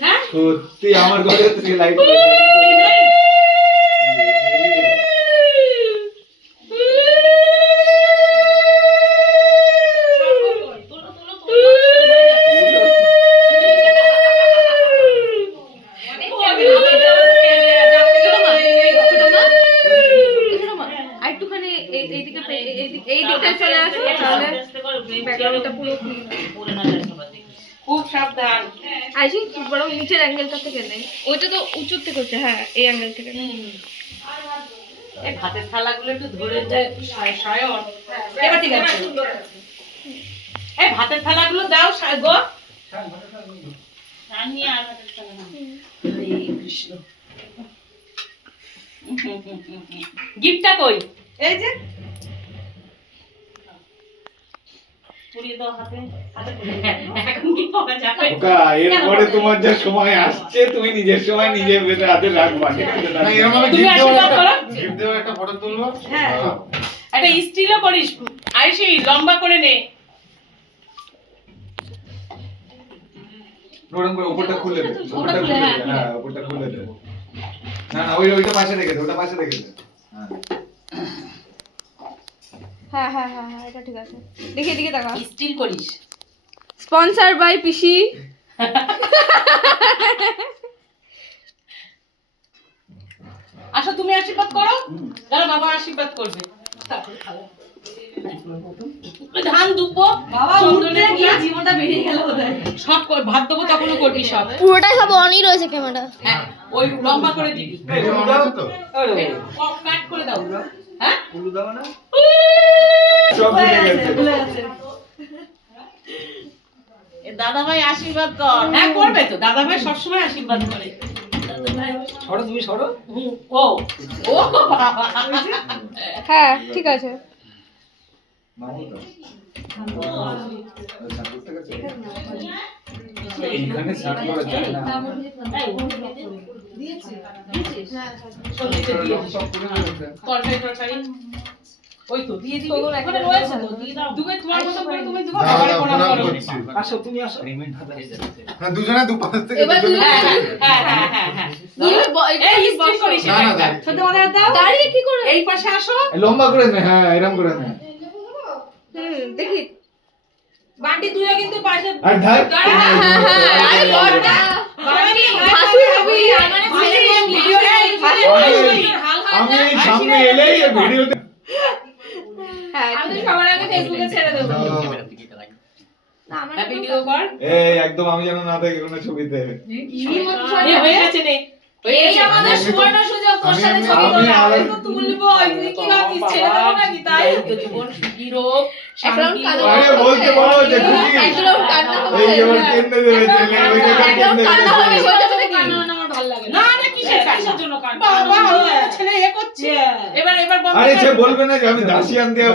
হ্যাঁ সত্যি আমার ঘরে থেকে লাইট খুব সাবধান আইজি বরং নিচের অ্যাঙ্গেলটা থেকে নেই, ওইটা তো উঁচু থেকে হচ্ছে, হ্যাঁ এই অ্যাঙ্গেল থেকে নেই। এই ভাতের থালাগুলো একটু ধরে দেয় সায়ন। এবার ঠিক আছে, এই ভাতের থালাগুলো দাও গো। আমি আর ভাতের থালা না। হরে কৃষ্ণ। গিফটটা কই? এই যে পুড়িয়ে দাও হাতে, হাতে এখন কি পাওয়া যাবে? ওকা এরপরে তোমার যা সময় আসছে তুমি নিজের সময় নিজের ভেতরে হাতে রাখবা। না এরকম ভাবে তুমি আশীর্বাদ করো। গিফট দেওয়ার একটা ফটো তুলবো। হ্যাঁ একটা স্টিলও করিস, আইসি লম্বা করে নে। ওরকম করে উপরটা খুলে দে, উপরটা খুলে, হ্যাঁ, হ্যাঁ উপরটা খুলে দে। না না ওইটা পাশে রেখে দে, ওটা পাশে রেখে দে। হ্যাঁ হ্যাঁ হ্যাঁ হ্যাঁ হ্যাঁ এটা ঠিক আছে। দেখি এদিকে তাকা। স্টিল করিস। Sponsor by PC. আসো তুমি আশীর্বাদ করো, দাঁড়া বাবা আশীর্বাদ করবে। ধান দুপো বাবা চন্দনে গিয়ে জীবনটা বেরিয়ে গেল বোধহয়। সব ভাত দেবো তখনও করবি সব। পুরোটাই সব অনই রয়েছে ক্যামেরা। হ্যাঁ ওই লম্বা করে দিবি। এই যে মনে আছে তো? কাট করে দাও। হ্যাঁ উলু দাও না। সব ভুলে গেছে। দাদা ভাই আশীর্বাদ কর। হ্যাঁ করবে তো, দাদা ভাই সবসময় আশীর্বাদ করে। সরো তুমি সরো। ও ও বাবা। হ্যাঁ ঠিক আছে। মামু দাও। এইখানে সার্ভ করা যায় না। সব পুরো হয়েছে। তরকারি ওই তো দিয়ে দিবি, ওখানে রয়েছে তো দিয়ে দাও। দুবে তোমার মতো করে তুমি দিবা, দাও, বাবার দাও, প্রণাম প্রণাম করো। করছি। আসো তুমি আসো। না দুজনে দুপাশ থেকে এবার দুজনে- হ্যাঁ হ্যাঁ হ্যাঁ হ্যাঁ হ্যাঁ। এই স্টিল করিস না, না, এটা। দাঁড়িয়ে। সত্যি মাথায় হাত দাও। দাঁড়িয়ে কি করে? এই পাশে আসো। লম্বা করে নে, হ্যাঁ এরকম করে নে। দেখি। বান্টি তুইও কিন্তু পাশে আর ধার। আরে বড়টা। বান্টি হাসি হবি, মানে ছেলে ভিডিও আমি এই সামনে এলেই এই ভিডিওতে হ্যাঁ আমি তো সবার আগে ফেসবুকে ছেড়ে দেব। দাও। না আমার ভিডিও কর। এই একদম আমি যেন না দেখি কোনো ছবিতে। এ হয়ে গেছে নে। এই আমাদের সুবর্ণ সুযোগ, তোর সাথে ছবি আমি তোলা। আর- আমি তো তুলবো, তুই কি ভাবছিস ছেড়ে দেবো নাকি? তাই তো জীবন সুখী হোক, শান্তি হোক। আরে বলতে পারো যে খুশি। একদম কান্না হবে। এই যেমন কেন্দ্রে দেবে ছেলে ওই জায়গায় একদম কেন্দ্রে কান্না হবে, দেবে। ওইটা তো দেখি। আমার ভালো লাগে না। না কিসের জন্য কান্না? বাবা ছেলে এ করছে। এবার বন্ধ আরে কর। সে বলবে না যে আমি দাসিয়ান দিয়ে